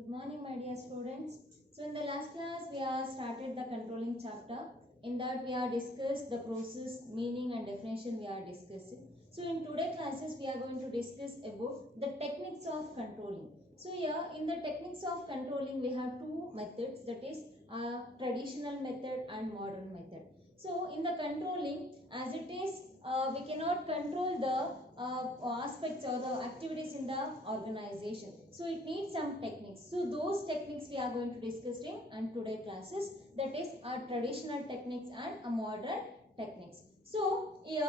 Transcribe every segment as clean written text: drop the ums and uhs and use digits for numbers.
Good morning, my dear students. So in the last class, we have started the controlling chapter. In that, we have discussed the process, meaning and definition we are discussing. So in today's classes, we are going to discuss about the techniques of controlling. So here, in the techniques of controlling, we have two methods, that is traditional method and modern method. So in the controlling, as it is, we cannot control the aspects or the activities in the organization. So it needs some techniques. So those techniques we are going to discuss in today's classes, that is traditional techniques and modern techniques. So here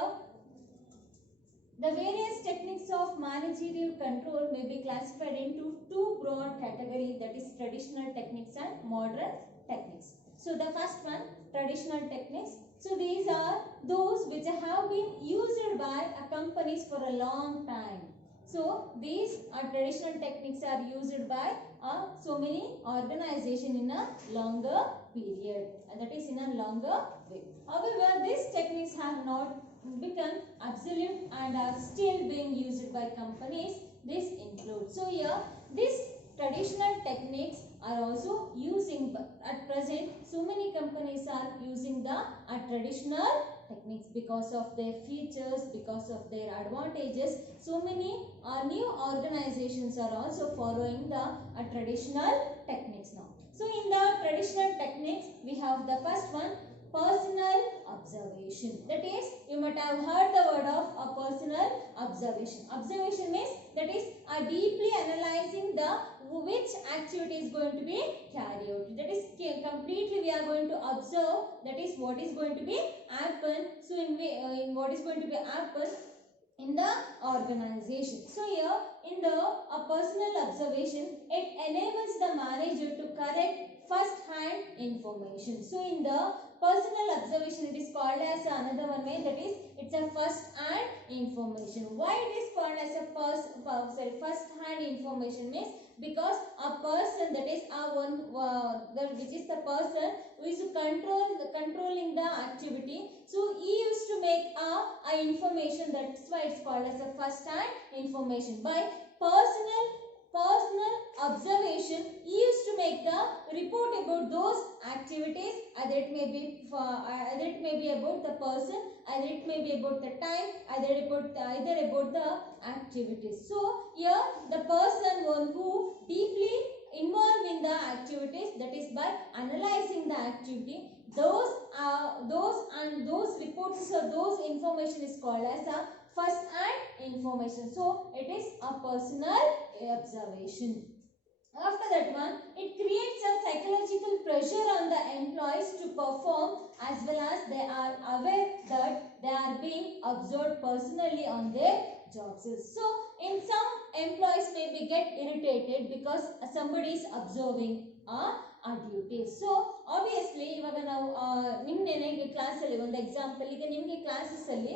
the various techniques of managerial control may be classified into two broad categories, that is traditional techniques and modern techniques. So the first one, traditional techniques. So these are those which have been used by companies for a long time. So these traditional techniques are used by so many organizations in a longer period, that is in a longer way. However, these techniques have not become absolute and are still being used by companies. This includes, so here these traditional techniques are also using, at present so many companies are using the traditional techniques because of their features, because of their advantages. So many new organizations are also following the traditional techniques now. So in the traditional techniques, we have the first one, personal observation. That is, you might have heard the word of a personal observation. Observation means, that is deeply analyzing the which activity is going to be carried out. That is completely we are going to observe, that is what is going to be happen. So in what is going to be happen in the organization. So here in the personal observation, it enables the manager to correct first-hand information. So in the personal observation, it is called as another one way, that is it's a first-hand information. Why it is called as a first-hand information means, because a person, that is which is the person who is controlling the activity, so he used to make a information, that's why it's called as a first-hand information. By personal observation, he used to make the report about those activities, either it may be about the person, either it may be about the time, either about the activities. So here the person who deeply involved in the activities, that is by analyzing the activity, those reports or those information is called as a first-hand information. So it is a personal observation. After that one, it creates a psychological pressure on the employees to perform, as well as they are aware that they are being observed personally on their jobs. So in some employees maybe get irritated because somebody is observing our duties. So obviously ಇವಾಗ ನಾವು ನಿಮ್ಮನೆ class ಅಲ್ಲಿ ಒಂದು example, ಈಗ ನಿಮಗೆ classes ಅಲ್ಲಿ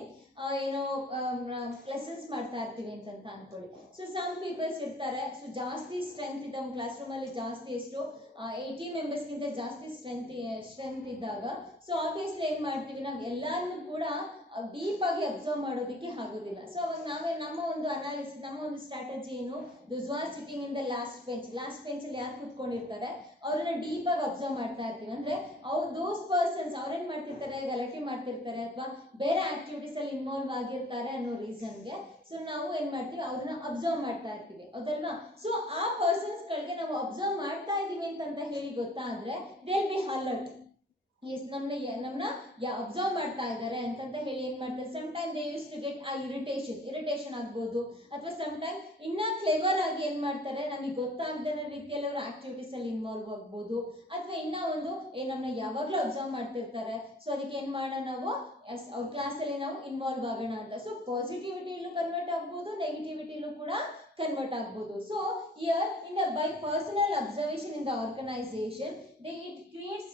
lessons ಮಾಡ್ತಾ ಇರ್ತೀವಿ ಅಂತ ಅನ್ಕೊಳ್ಳಿ. ಸೊ ಸಮ್ ಪೀಪಲ್ಸ್ ಇರ್ತಾರೆ, ಸೊ ಜಾಸ್ತಿ ಸ್ಟ್ರೆಂತ್ ಇದ್ದ ಕ್ಲಾಸ್ ರೂಮ್ ಅಲ್ಲಿ ಜಾಸ್ತಿ ಎಷ್ಟು 80 ಮೆಂಬರ್ಸ್ಗಿಂತ ಜಾಸ್ತಿ ಸ್ಟ್ರೆಂತ್ ಇದ್ದಾಗ, ಸೊ ಆಬ್ವಿಯಸ್ಲಿ ಏನ್ ಮಾಡ್ತೀವಿ, ನಾವು ಎಲ್ಲಾರನ್ನೂ ಕೂಡ ಡೀಪ್ ಆಗಿ ಅಬ್ಸರ್ವ್ ಮಾಡೋದಕ್ಕೆ ಆಗೋದಿಲ್ಲ. ಸೊ ಅವಾಗ ನಾವೇ ನಮ್ಮ ಒಂದು ಅನಾಲಿಸಿಸ್, ನಮ್ಮ ಒಂದು ಸ್ಟ್ರಾಟಜಿ ಏನು, those are sitting in the last bench ಅಲ್ಲಿ ಯಾರು ಕೂತ್ಕೊಂಡಿರ್ತಾರೆ ಅವ್ರನ್ನ ಡೀಪ್ ಆಗಿ ಅಬ್ಸರ್ವ್ ಮಾಡ್ತಾ ಇರ್ತೀವಿ. ಅಂದ್ರೆ ದೋಸ್ ಪರ್ಸನ್ಸ್ ಅವ್ರೇನ್ ಮಾಡ್ತಿರ್ತಾರೆ, ಗಲಾಟೆ ಮಾಡ್ತಿರ್ತಾರೆ ಅಥವಾ ಬೇರೆ ಆಕ್ಟಿವಿಟೀಸ್ ಅಲ್ಲಿ ಇನ್ವಾಲ್ವ್ ಆಗಿರ್ತಾರೆ ಅನ್ನೋ ರೀಸನ್ಗೆ ಸೊ ನಾವು ಏನ್ ಮಾಡ್ತೀವಿ, ಅವ್ರನ್ನ ಅಬ್ಸರ್ವ್ ಮಾಡ್ತಾ ಇರ್ತೀವಿ, ಹೌದಲ್ವಾ? ಸೊ ಆ ಪರ್ಸನ್ಸ್ ಗಳಿಗೆ ನಾವು ಅಬ್ಸರ್ವ್ ಮಾಡ್ತಾ ಇದೀವಿ ಅಂತ ಹೇಳಿ ಗೊತ್ತಾದ್ರೆ ದೇ ವಿಲ್ ಬಿ ಅಲರ್ಟ್. ನಮ್ಮನ್ನ ಅಬ್ಸರ್ವ್ ಮಾಡ್ತಾ ಇದ್ದಾರೆ ಅಂತ ಹೇಳಿ ಏನ್ ಮಾಡ್ತಾರೆ, some time they use to get ಆ ಇರಿಟೇಷನ್ ಆಗ್ಬೋದು, ಅಥವಾ ಸಮ್ ಟೈಮ್ ಇನ್ನ ಕ್ಲೆವರ್ ಆಗಿ ಏನ್ ಮಾಡ್ತಾರೆ, ನಮಗೆ ಗೊತ್ತಾಗದ ರೀತಿಯಲ್ಲಿ ಅವರು ಆಕ್ಟಿವಿಟೀಸ್ ಅಲ್ಲಿ ಇನ್ವಾಲ್ವ್ ಆಗ್ಬೋದು, ಅಥವಾ ಇನ್ನ ಒಂದು ನಮ್ಮನ್ನ ಯಾವಾಗ್ಲೂ ಅಬ್ಸರ್ವ್ ಮಾಡ್ತಿರ್ತಾರೆ, ಸೊ ಅದಕ್ಕೆ ಏನ್ ಮಾಡೋಣ ನಾವು ಅವ್ರ ಕ್ಲಾಸ್ ಅಲ್ಲಿ ನಾವು ಇನ್ವಾಲ್ವ್ ಆಗೋಣ ಅಂತ. ಸೊ ಪಾಸಿಟಿವಿಟಿಯಲ್ಲೂ ಕನ್ವರ್ಟ್ ಆಗ್ಬೋದು, ನೆಗೆಟಿವಿಟಿಯಲ್ಲೂ ಕೂಡ convert ಆಗ್ಬೋದು. So here by personal observation in the organization, it creates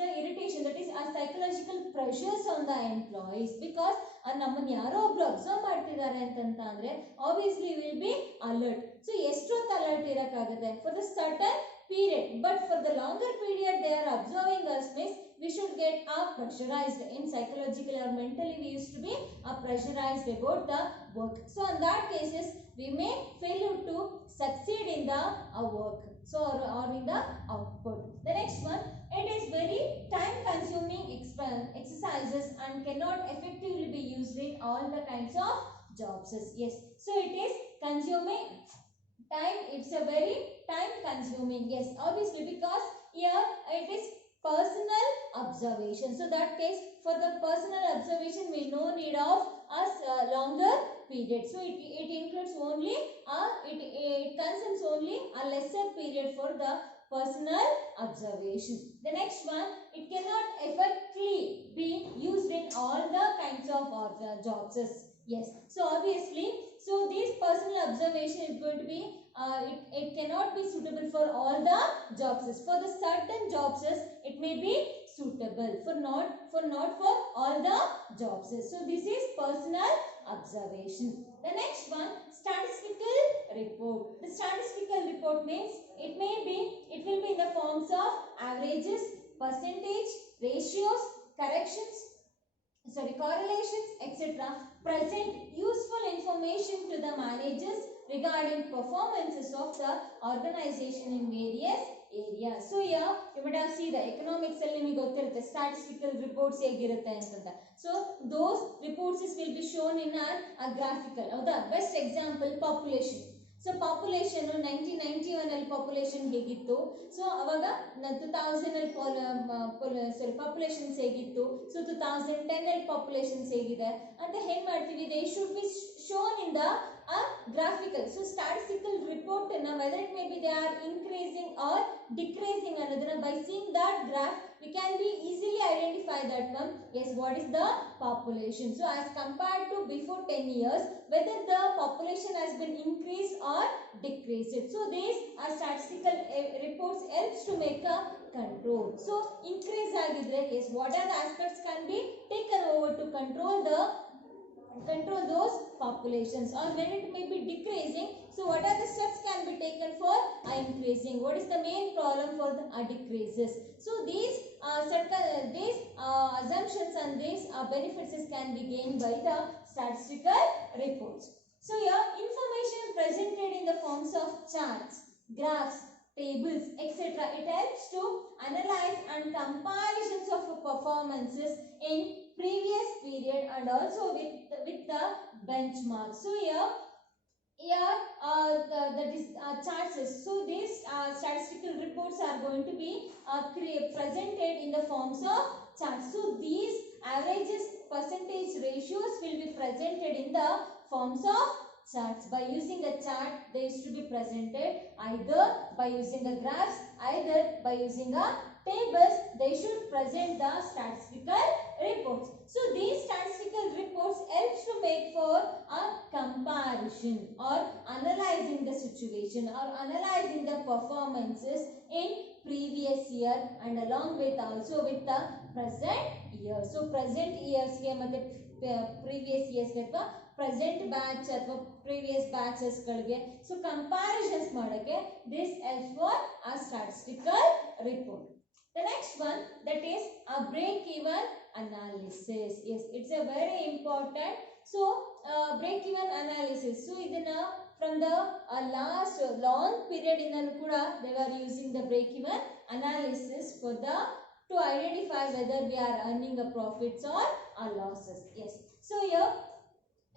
the irritation, that is a psychological pressures on the employees, because ನಮ್ಮನ್ನ ಯಾರೋ ಒಬ್ರು ಅಬ್ಸರ್ವ್ ಮಾಡ್ತಿದ್ದಾರೆ ಅಂತ ಅಂದ್ರೆ obviously will be alert. So ಎಷ್ಟೊತ್ತು alert ಇರಕ್ಕಾಗುತ್ತೆ, for the certain period, but for the longer period they are observing us means we should get pressurized. In psychologically or mentally we used to be pressurized about the work. So in that cases we may fail to succeed in in the work, so or in the output. The next one, it is very time consuming exercises and cannot effectively be used in all the kinds of jobs. Yes, so it is consuming time, it's a very time consuming. Yes, obviously, because here it is personal observation. So that case, for the personal observation we no need of a longer period. So it includes only it consumes only a lesser period for the personal observation. The next one, it cannot effectively be used in all the kinds of jobs. Yes, so obviously, so this personal observation is going to be it cannot be suitable for all the jobs. For the certain jobs it may be suitable, for not for all the jobs. So this is personal observation. The next one, statistical report. The statistical report means it will be in the forms of averages, percentage, ratios, correlations, etc. Present useful information to the managers regarding performances of the organization in various areas. So here you might have seen the economics the statistical reports antanta. So those reports will be shown in a graphical. The best example, population. So population 1991 ಅಲ್ಲಿ population ಹೇಗಿತ್ತು, so ಅವಾಗ 2000 ಅಲ್ಲಿ populations ಹೇಗಿತ್ತು, so 2010 ಅಲ್ಲಿ populations ಹೇಗಿದೆ ಅಂತ ಹೆಂಗ್ ಮಾಡ್ತೀವಿ, they should be shown in the graphical. So statistical report whether it may be they are increasing or decreasing ಅನ್ನೋದನ್ನ by seeing that graph we can be easily identify that one. Yes, what is the population. So as compared to before 10 years, whether the population has been increased or decreased. So these are statistical reports helps to make a control. So increase agidre, yes, what are the aspects can be taken over to control those populations, or when it may be decreasing, so what are the steps can be taken for increasing, what is the main problem for the decreases. So these assumptions and these benefits can be gained by the statistical reports. So here information presented in the forms of charts, graphs, tables, etc. It helps to analyze and comparisons of performances in previous period and also with the benchmark. So here charts. So these statistical reports are going to be presented in the forms of charts. So these averages, percentage, ratios will be presented in the forms of charts. By using a chart, they used to be presented either by using the graphs, either by using a tables. They should present the statistical reports. So these statistical reports helps to make for a comparison or analyzing the situation or analyzing the performances in previous year and along with also with the present year. So present years ke matte previous years ke athwa present batch athwa previous batches galge, so comparisons madake this helps for a statistical report. The next one, that is a break-even analysis. Yes, it's a very important. So break-even analysis. So idana from the last long period in kuda they were using the break-even analysis for the to identify whether we are earning a profits or a losses. Yes. So here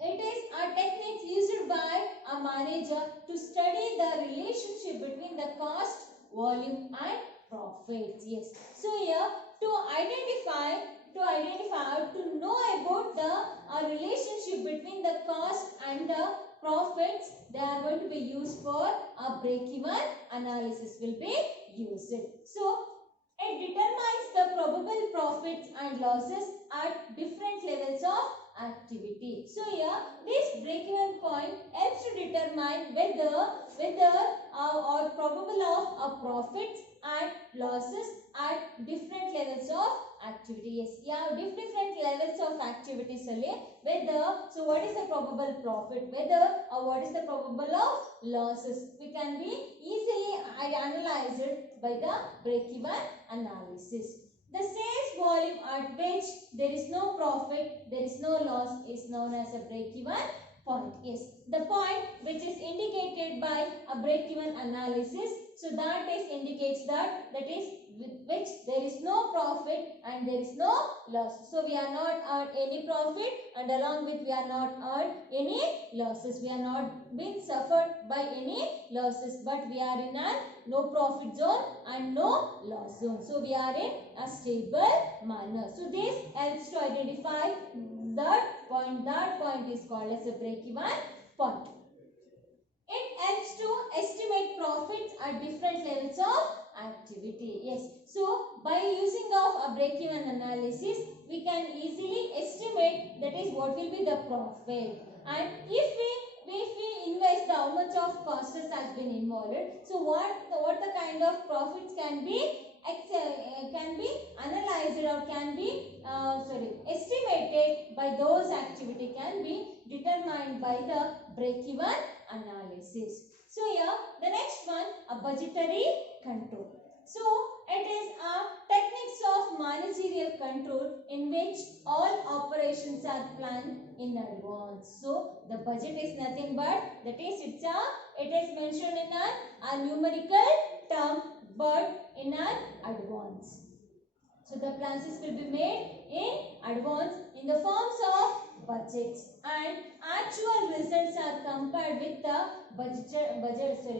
it is a technique used by a manager to study the relationship between the cost, volume and profits. Yes. So here to identify to know about the relationship between the cost and the profits, they are going to be used for a break-even analysis will be used. So it determines the probable profits and losses at different levels of activity. So here this break-even point helps to determine whether or probable of profits and losses at different levels of activity. Yes, yeah, different levels of activities only. Whether, so what is the probable profit, whether or what is the probable of losses, we can be easily analyze it by the break-even analysis. The sales volume at which there is no profit, there is no loss is known as a break-even point. Yes, the point which is indicated by a break-even analysis. So that is indicates that is with which there is no profit and there is no loss. So we are not earned any profit and along with we are not earned any losses. We are not been suffered by any losses, but we are in a no profit zone and no loss zone. So we are in a stable manner. So this helps to identify that point. That point is called as a break-even point. It helps to estimate profits at different levels of activity. Yes. So by using of a break-even analysis, we can easily estimate that is what will be the profit. And if we invest how much of costs has been involved, so what the kind of profits can be analyzed or can be estimated by those activity can be determined by the break-even analysis. So here the next one, a budgetary control. So it is a techniques of managerial control in which all operations are planned in advance. So the budget is nothing but that is it is mentioned in a numerical term but in an advance. So the plans will be made in advance in the forms of budgets and actual results are compared with the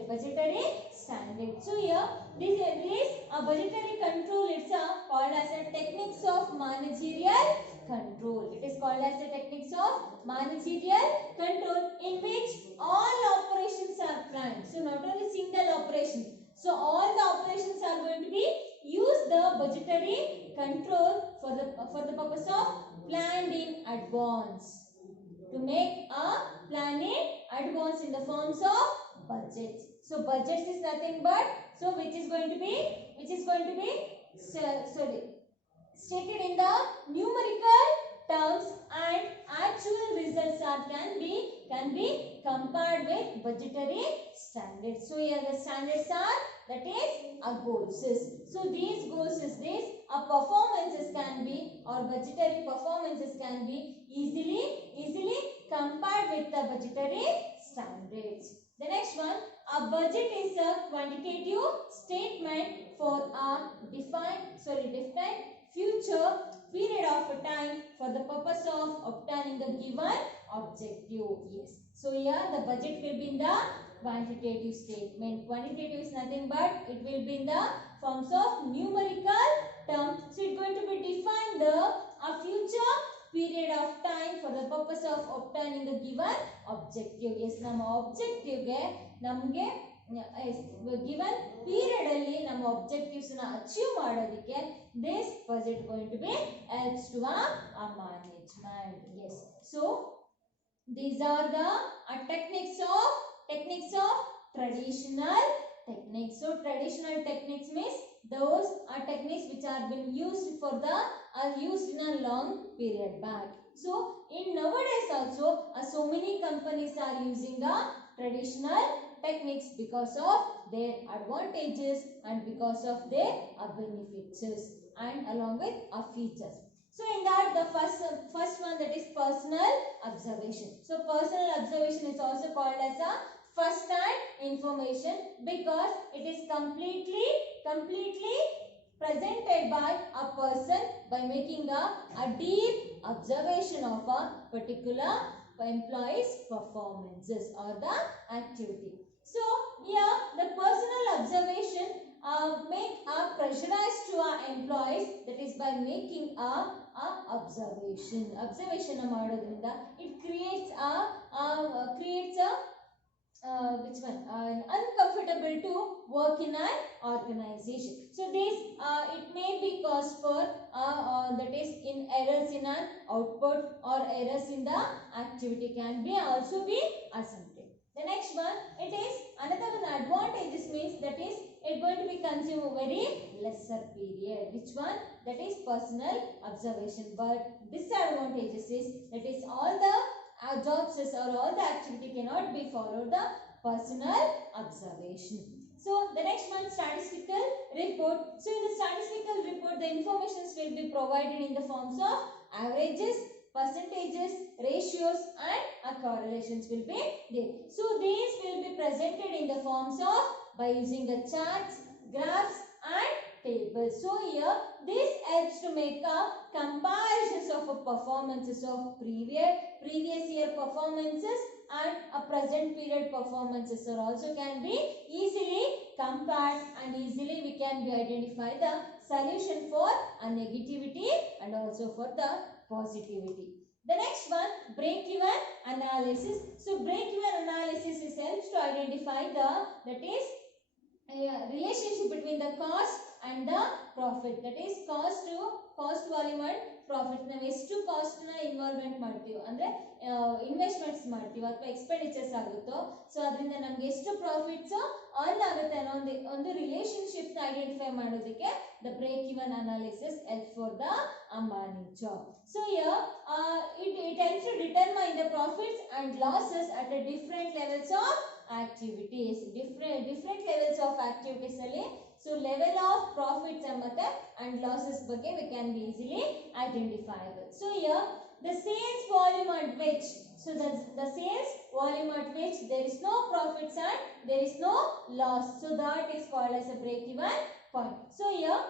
budgetary standard. So here this is a budgetary control. It's called as a techniques of managerial control. It is called as the techniques of managerial control in which all operations are planned. So not only single operation. So all the operations are going to be use the budgetary control for the purpose of planned in advance. To make a plan in advance in the forms of budgets. So budgets is nothing but which is going to be stated in the numerical terms and actual results can be compared with budgetary standards. So here the standards are that is a goals. So these goals is this performances can be or budgetary performances can be easily compared with the budgetary standards. The next one, a budget is a quantitative statement for a defined future period of time for the purpose of obtaining the given objective. Yes. So here the budget will be in the quantitative statement. Quantitative is nothing but it will be in the forms of numerical term. So it's going to be defined a future period of time for the purpose of obtaining the given objective. Yes, ನಮ್ಮ objective ಗೆ ನಮಗೆ given period ಅಲ್ಲಿ ನಮ್ಮ objectives ನ achieve ಮಾಡೋದಕ್ಕೆ this budget going to be helps to a management. Yes. So these are the techniques of traditional techniques. So traditional techniques means those are techniques which are been used used in a long period back. So in nowadays also so many companies are using traditional techniques because of their advantages and because of their benefits and along with features. So in that the first one, that is personal observation. So personal observation is also called as a first hand information because it is completely presented by a person by making a deep observation of a particular employee's performances or the activity. So here the personal observation make a pressurized to our employees, that is by making a observation ಮಾಡೋದ್ರಿಂದ it creates a uncomfortable to work in an organization. So this it may be cause for that is in errors in an output or errors in the activity can be also be assumpted. The next one, it is another one advantages means that is it going to be consume very lesser period. Which one? That is personal observation. But disadvantages is that is all the jobs or all the activity cannot be followed the personal observation. So the next one, statistical report. So in the statistical report the informations will be provided in the forms of averages, percentages, ratios and correlations will be there. So these will be presented in the forms of by using the charts, graphs and tables. So here this helps to make a comparisons of performances of previous year performances and a present period performances are also can be easily compared, and easily we can be identify the solution for a negativity and also for the positivity. The next one, break-even analysis. So break-even analysis is helps to identify that is relationship between the cost and the profit. That is cost volume and profit. ನಾವು ಎಷ್ಟು cost ನ involvement ಮಾಡ್ತೀವೋ ಅಂದ್ರೆ investments ಮಾಡ್ತೀವೋ ಅಥವಾ expenditures ಆಗುತ್ತೋ, so ಅದರಿಂದ ನಮ್ಗೆ ಎಷ್ಟು ಪ್ರಾಫಿಟ್ಸ್ ಅರ್ನ್ ಆಗುತ್ತೆ ಅನ್ನೋ ಒಂದು ರಿಲೇಶನ್ಶಿಪ್ ನ ಐಡೆಂಟಿಫೈ ಮಾಡೋದಕ್ಕೆ the break even analysis helps for the Ambani job. So here it helps to determine the profits and losses at a different levels of activities. Different levels of activities ಅಲ್ಲಿ, so level of profits and losses ಬಗ್ಗೆ we can be easily identifiable. So here the sales volume at which, so the sales volume at which there is no profits and there is no loss, so that is called as a break even point. So here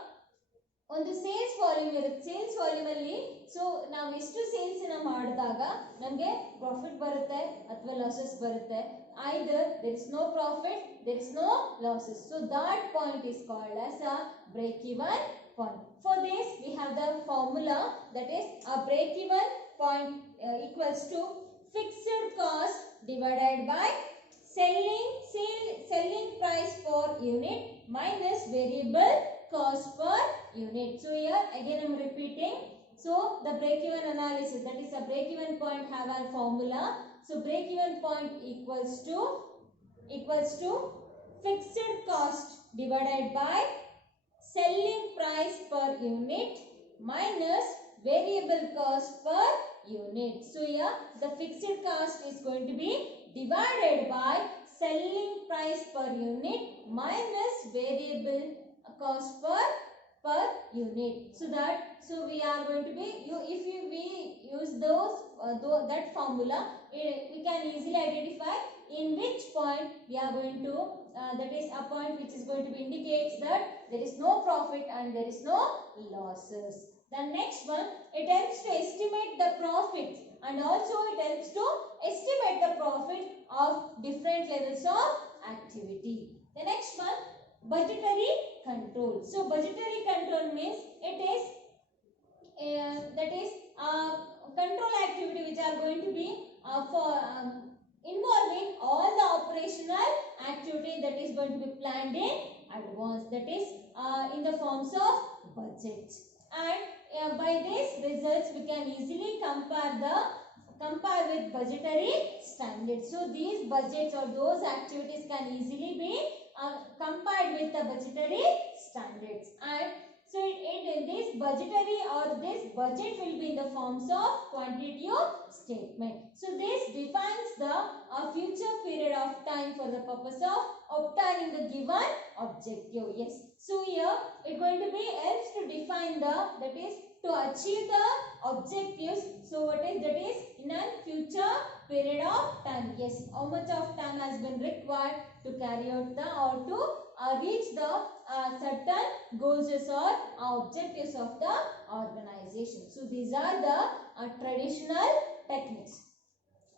ಒಂದು sales volume ಇರುತ್ತೆ. Sales volume ಅಲ್ಲಿ so ನಾವು ಎಷ್ಟು sales ನ ಮಾಡಿದಾಗ ನಮಗೆ profit ಬರುತ್ತೆ ಅಥವಾ ಲಾಸಸ್ ಬರುತ್ತೆ. Either there is no profit, there is no losses, so that point is called as a break even point. For this we have the formula, that is a break even point equals to fixed cost divided by selling price per unit minus variable cost per unit. So here again I am repeating. So the break even analysis, that is a break even point have a formula. So break even point equals to fixed cost divided by selling price per unit minus variable cost per unit. So here the fixed cost is going to be divided by selling price per unit minus variable cost per unit. So we are going to be, if we use that formula, we can easily identify in which point we are going to that is a point which is going to be indicates that there is no profit and there is no losses. The next one, it helps to estimate the profit and also it helps to estimate the profit of different levels of activity. The next one, budgetary control. So budgetary control means it is that is control activity which are going to be for involving all the operational activity that is going to be planned in advance, that is in the forms of budgets. And by this results we can easily compare with budgetary standards. So these budgets or those activities can easily be compared with the budgetary standards. And so this budgetary or this budget will be in the forms of quantitative statement. So this defines the future period of time for the purpose of obtaining the given objective. Yes. So here it going to be helps to define the, that is to achieve the objectives. So what is that is in a future period of time. Yes, how much of time has been required to carry out the or to reach the certain goals or objectives of the organization. So these are the traditional techniques.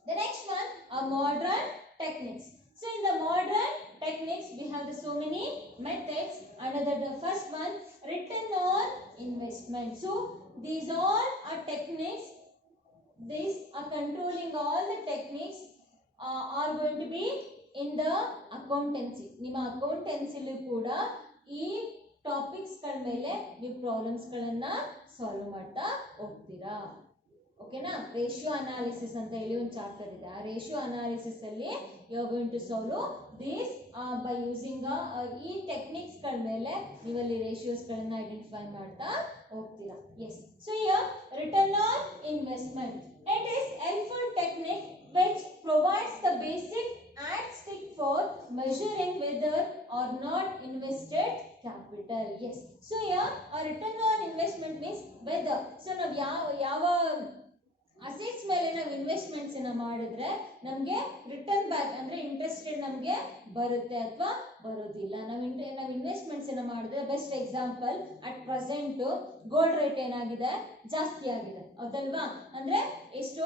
The next one are modern techniques. So in the modern techniques we have so many methods. Another the first one, return on investment. So these all are techniques. These are controlling all the techniques are going to be in the accountancy. ನಿಮ್ಮ accountancy ಕೂಡ ಈ topics ಗಳ ಮೇಲೆ ನೀವು problems ಗಳನ್ನ solve ಮಾಡ್ತಾ ಹೋಗ್ತೀರಾ. ಓಕೆನಾ? ರೇಷಿಯೋ ಅನಾಲಿಸಿಸ್ ಅಂತ ಹೇಳಿ ಒಂದು ಚಾಪ್ಟರ್ ಇದೆ. ಆ ರೇಷಿಯೋ ಅನಾಲಿಸಿಸ್ ಅಲ್ಲಿ you are going to solve this by using ಈ ಟೆಕ್ನಿಕ್ಸ್ ಗಳ ಮೇಲೆ ನೀವಲ್ಲಿ ರೇಷಿಯೋಸ್ ಗಳನ್ನ ಐಡೆಂಟಿಫೈ ಮಾಡ್ತಾ ಹೋಗ್ತೀರಾ. Yes. So here return on investment, it is helpful technique which provides the basic yardstick for measuring whether or not invested capital. Yes. So here a return on investment means whether. So now ಯಾವ assets ಮೇಲೆ ನಾವು investments ಅನ್ನ ಮಾಡಿದ್ರೆ ನಮಗೆ return back ಅಂದ್ರೆ interested ನಮಗೆ ಬರುತ್ತೆ ಅಥವಾ ಬರೋದಿಲ್ಲ. ನಾವು ಇನ್ವೆಸ್ಟ್ಮೆಂಟ್ಸ್ ಅನ್ನ ಮಾಡಿದ್ರೆ best example at present gold rate ಏನಾಗಿದೆ, ಜಾಸ್ತಿ ಆಗಿದೆ ಹೌದಲ್ವಾ. ಅಂದ್ರೆ ಎಷ್ಟು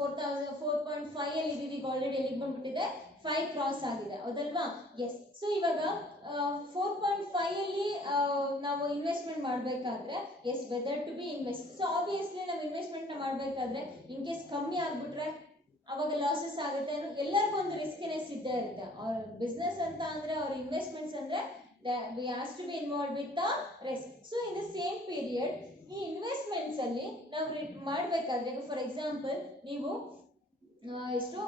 4,4.5 ಅಲ್ಲಿ ಇದೀವಿ, ಆಲ್ರೆಡಿ ಎಲ್ಲಿಗೆ ಬಂದ್ಬಿಟ್ಟಿದೆ 5 ಕ್ರಾಸ್ ಆಗಿದೆ ಹೌದಲ್ವಾ. ಎಸ್, ಸೊ ಇವಾಗ 4.5 ಅಲ್ಲಿ ನಾವು ಇನ್ವೆಸ್ಟ್ಮೆಂಟ್ ಮಾಡಬೇಕಾದ್ರೆ yes whether to be invest. So obviously ನಾವು ಇನ್ವೆಸ್ಟ್ಮೆಂಟ್ ನ ಮಾಡಬೇಕಾದ್ರೆ ಇನ್ ಕೇಸ್ ಕಮ್ಮಿ ಆಗ್ಬಿಟ್ರೆ ಅವಾಗ ಲಾಸಸ್ ಆಗುತ್ತೆ. ಎಲ್ಲರಿಗೂ ಒಂದು ರಿಸ್ಕಿನೆಸ್ ಇದ್ದೇ ಇರುತ್ತೆ. ಅವ್ರ ಬಿಸ್ನೆಸ್ ಅಂತ ಅಂದ್ರೆ ಅವ್ರ ಇನ್ವೆಸ್ಟ್ಮೆಂಟ್ಸ್ ಅಂದ್ರೆ we has to be involved with the risk. So in the same period ಈ ಇನ್ವೆಸ್ಟ್ಮೆಂಟ್ಸ್ ಅಲ್ಲಿ ನಾವು ಮಾಡಬೇಕಾದ್ರೆ ಫಾರ್ ಎಕ್ಸಾಂಪಲ್ ನೀವು ಎಷ್ಟು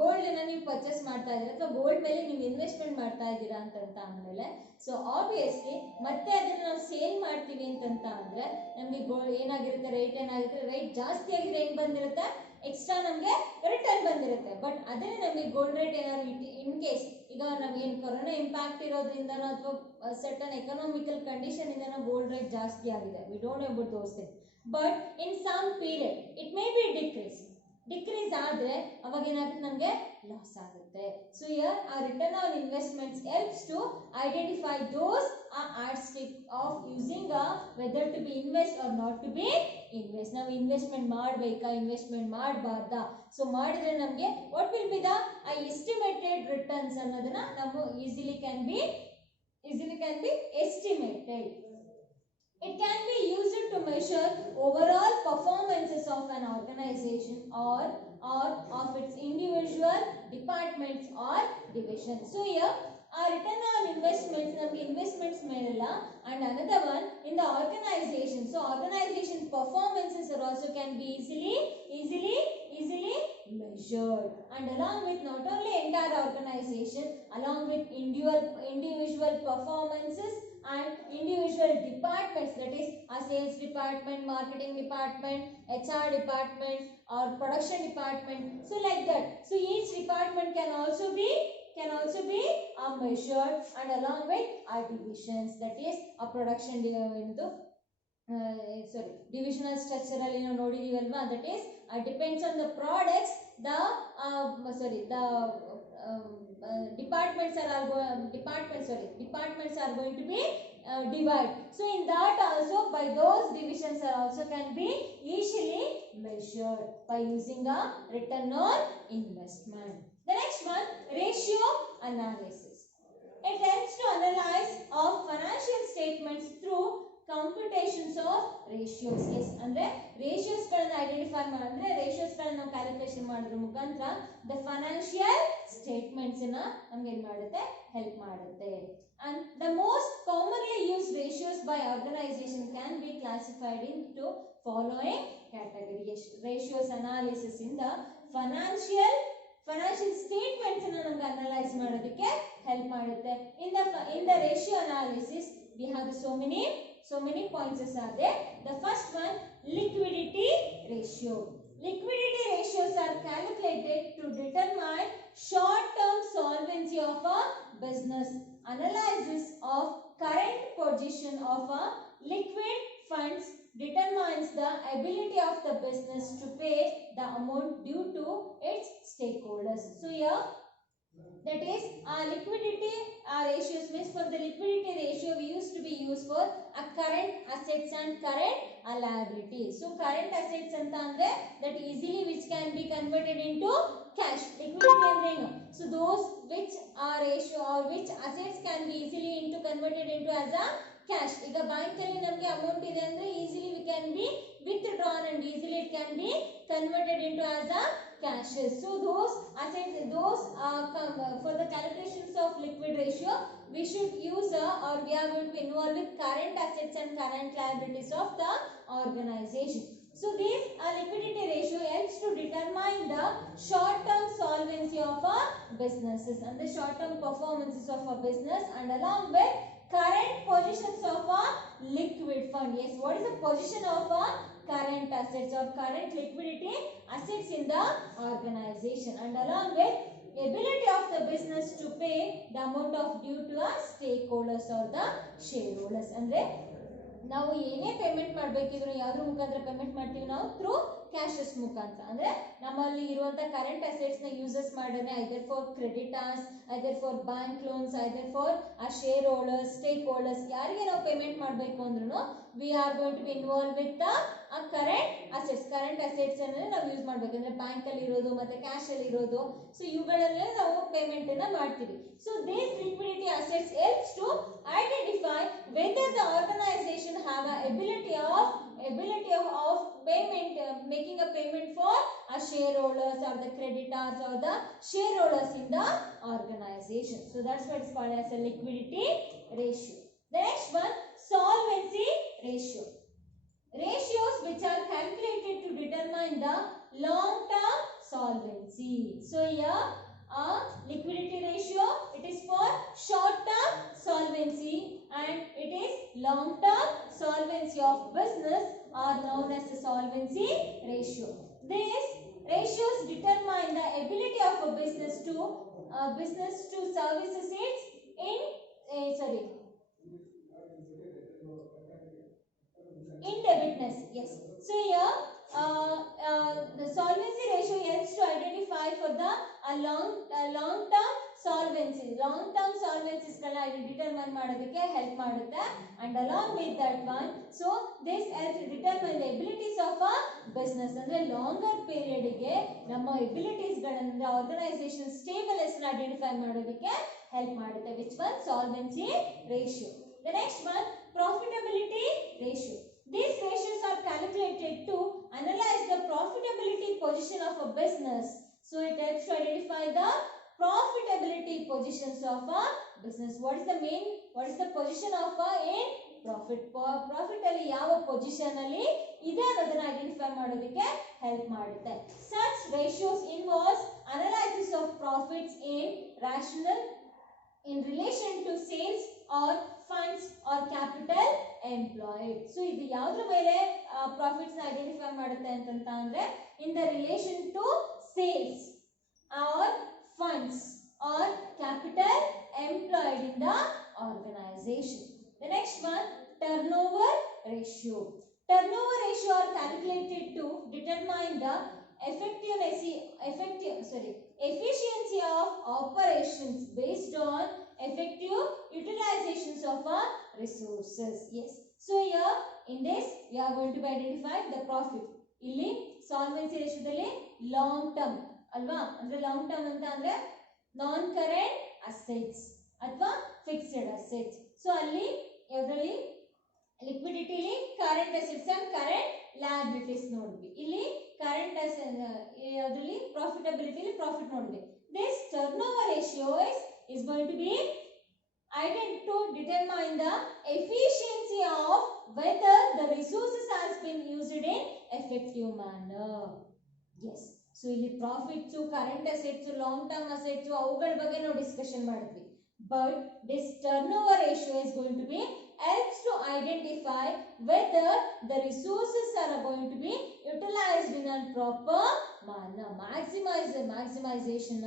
ಗೋಲ್ಡ್ ಅನ್ನ ನೀವು ಪರ್ಚೇಸ್ ಮಾಡ್ತಾ ಇದ್ದೀರಾ ಅಥವಾ ಗೋಲ್ಡ್ ಮೇಲೆ ನೀವು ಇನ್ವೆಸ್ಟ್ಮೆಂಟ್ ಮಾಡ್ತಾ ಇದ್ದೀರಾ ಅಂತ ಅಂದಮೇಲೆ ಸೊ ಆಬ್ವಿಯಸ್ಲಿ ಮತ್ತೆ ಅದನ್ನ ನಾವು ಸೇಲ್ ಮಾಡ್ತೀವಿ ಅಂತ ಅಂದ್ರೆ ನಮಗೆ ಗೋಲ್ಡ್ ಏನಾಗಿರುತ್ತೆ, ರೇಟ್ ಏನಾಗಿರುತ್ತೆ, ರೇಟ್ ಜಾಸ್ತಿ ಆಗಿದ್ರೆ ಹೆಂಗ್ ಬಂದಿರುತ್ತೆ, ಎಕ್ಸ್ಟ್ರಾ ನಮಗೆ ರಿಟರ್ನ್ ಬಂದಿರುತ್ತೆ. ಬಟ್ ಅದೇ ನಮಗೆ ಗೋಲ್ಡ್ ರೇಟ್ ಏನಾದ್ರು ಇನ್ ಕೇಸ್ ಈಗ ನಮಗೇನು ಕೊರೋನಾ ಇಂಪ್ಯಾಕ್ಟ್ ಇರೋದ್ರಿಂದನೋ ಅಥವಾ ಸರ್ಟನ್ ಎಕನಾಮಿಕಲ್ ಕಂಡೀಷನ್ ಇಂದನೋ ಗೋಲ್ಡ್ ರೇಟ್ ಜಾಸ್ತಿ ಆಗಿದೆ, we don't know about those things. But in some period it may be decrease ಆದ್ರೆ ಅವಾಗ ಏನಾಗುತ್ತೆ, ನಮಗೆ ಲಾಸ್ ಆಗುತ್ತೆ. So here uh return on investments helps to identify those are stick of using whether to be invest or not to be invest. ನಾವು investment ಮಾಡಬೇಕಾ, investment ಮಾಡಬಾರ್ದಾ, so ಮಾಡಿದ್ರೆ ನಮಗೆ what will be the estimated returns ಅನ್ನೋದನ್ನ ನಾವು easily can be estimated. It can be used to measure overall performances of an organization or of its individual departments or divisions. So here return on investments, namge investments melella, and another one in the organization. So organization performances are also can be easily measured, and along with not only entire organization, along with individual performances and individual departments, that is a sales department, marketing department, HR department or production department, so like that. So each department can also be measured, and along with our divisions, that is a production divisional structure ಅಲ್ಲಿ ನಾವು ನೋಡಿದೀವಲ್ವಾ, that is depends on the products, the departments are going to be divided. So in that also by those divisions are also can be easily measured by using a return on investment. The next one, ratio analysis. It helps to analyze of financial statements through computations of ratios. Yes, ಅಂದ್ರೆ ratios ಗಳನ್ನು identify ಮಾಡಿದ್ರೆ ratios ಗಳನ್ನು ನಾವು calculation ಮಾಡೋದ್ರ ಮುಖಾಂತರ the financial statements ನ ನಮಗೆ ಏನು ಮಾಡುತ್ತೆ, ಹೆಲ್ಪ್ ಮಾಡುತ್ತೆ. And the most commonly used ratios by organization can be classified into following categories. Ratios analysis in the financial statements ಅನ್ನು ನಮಗೆ ಅನಲೈಸ್ ಮಾಡೋದಕ್ಕೆ ಹೆಲ್ಪ್ ಮಾಡುತ್ತೆ. In the ratio analysis we have so many points are there. The first one, liquidity ratio. Liquidity ratios are calculated to determine short-term solvency of a business. Analysis of current position of a liquid funds determines the ability of the business to pay the amount due to its stakeholders. So here that is liquidity ratios means for the liquidity ratio we used to be used for current assets and current liabilities. So current assets anta andre that easily which can be converted into cash. Liquidity andre eno, so those which ratio or which assets can be easily converted into as a cash. Iga bank alli namge amount ide andre easily we can be withdrawn and easily it can be converted into as a cash. So those assets, for the calculations of liquid ratio we should use or we are going to be involved with current assets and current liabilities of the organization. So this liquidity ratio helps to determine the short-term solvency of our businesses and the short-term performances of a business, and along with current positions of a liquid fund. Yes, what is the position of a current assets or current liquidity assets in the organization, and along with ability of the business to pay the amount of due to a stakeholders or the shareholders. Andre ನಾವು ಏನೇ payment ಮಾಡಬೇಕಿದ್ರು ಯಾವ್ದ್ರ ಮುಖಾಂತರ payment ಮಾಡ್ತೀವಿ ನಾವು through cashews ಮುಖಾಂತರ ಅಂದ್ರೆ ನಮ್ಮಲ್ಲಿ ಇರುವಂತ ಕರೆಂಟ್ ಅಸೆಟ್ಸ್ ನ ಯೂಸಸ್ ಮಾಡಿದ್ರೆ either for creditors either for bank loans either for uh shareholders stakeholders ಯಾರಿಗೆ ನಾವು ಪೇಮೆಂಟ್ ಮಾಡಬೇಕು ಅಂದ್ರೂ we are going to be involve with uh current assets ಅನ್ನ ನಾವು ಯೂಸ್ ಮಾಡಬೇಕು ಅಂದ್ರೆ ಬ್ಯಾಂಕ್ ಅಲ್ಲಿ ಇರೋದು ಮತ್ತೆ ಕ್ಯಾಶ್ ಅಲ್ಲಿ ಇರೋದು ಸೊ ಇವುಗಳಲ್ಲೇ ನಾವು ಪೇಮೆಂಟ್ ಅನ್ನ ಮಾಡ್ತೀವಿ so this liquidity assets helps to identify whether the organisation have a ability of payment making a payment for a shareholders or the creditors or the shareholders in the organization. So that's what is called as a liquidity ratio. The next one, solvency ratio. Ratios which are calculated to determine the long term solvency. So here liquidity ratio, it is for short term solvency and it is long term solvency of business are known as the solvency ratio. These ratios determine the ability of a business to service its indebtedness. Yes. So here the solvency ratio helps to identify for the long term solvencies ಗಳನ್ನ determine ಮಾಡೋದಕ್ಕೆ help ಮಾಡುತ್ತೆ and along with that one so this helps determine the abilities of a business ಅಂದ್ರೆ longer period ಗೆ ನಮ್ಮ abilities ಗಳನ್ನ organisation stable S identify ಮಾಡೋದಕ್ಕೆ help ಮಾಡುತ್ತೆ which one solvency ratio. The next one, profitability ratio. These ratios are calculated to analyze the profitability position of a business. So it helps to identify the profitability positions of a business. What is the position of a in profit ಅಲ್ಲಿ ಯಾವ position ಅಲ್ಲಿ ಇದೆ ಅನ್ನೋದನ್ನ identify ಮಾಡೋದಕ್ಕೆ help ಮಾಡುತ್ತೆ. Such ratios involves analysis of profits in relation to sales or funds or capital employed. So ಇದು ಯಾವ್ದ್ರ ಮೇಲೆ ಪ್ರಾಫಿಟ್ಸ್ ನ ಐಡೆಂಟಿಫೈ ಮಾಡುತ್ತೆ ಅಂತ ಅಂದ್ರೆ in the relation to sales or funds or capital employed in the organization. The next one, turnover ratio. Turnover ratio are calculated to determine the efficiency of operations based on effective utilizations of our resources. Yes. So here in this we are going to identify the profit. ಇಲ್ಲಿ solvency ratio ದಲ್ಲಿ long term ಅಲ್ವಾ ಅಂದ್ರೆ long term ಅಂತ ಅಂದ್ರೆ non current assets ಅಥವಾ fixed assets. So ಅಲ್ಲಿ ಯಾವ್ದ್ರಲ್ಲಿ ಲಿಕ್ವಿಡಿಟಿಲಿ current assets and current liabilities ನೋಡ್ವಿ. ಇಲ್ಲಿ ಕರೆಂಟ್ ಅದರಲ್ಲಿ ಪ್ರಾಫಿಟಬಿಲಿಟಿಲಿ ಪ್ರಾಫಿಟ್ ನೋಡ್ವಿ. This turnover ratio is going to be identified to determine the efficiency of whether the resources has been used in effective manner. Yes. So ಇಲ್ಲಿ profits current assets long term assets ಅವುಗಳ ಬಗ್ಗೆ ನಾವು discussion ಮಾಡಿದ್ವಿ. But this turnover ratio is going to be helps to identify whether the resources are going to be utilized in a proper manner. Maximization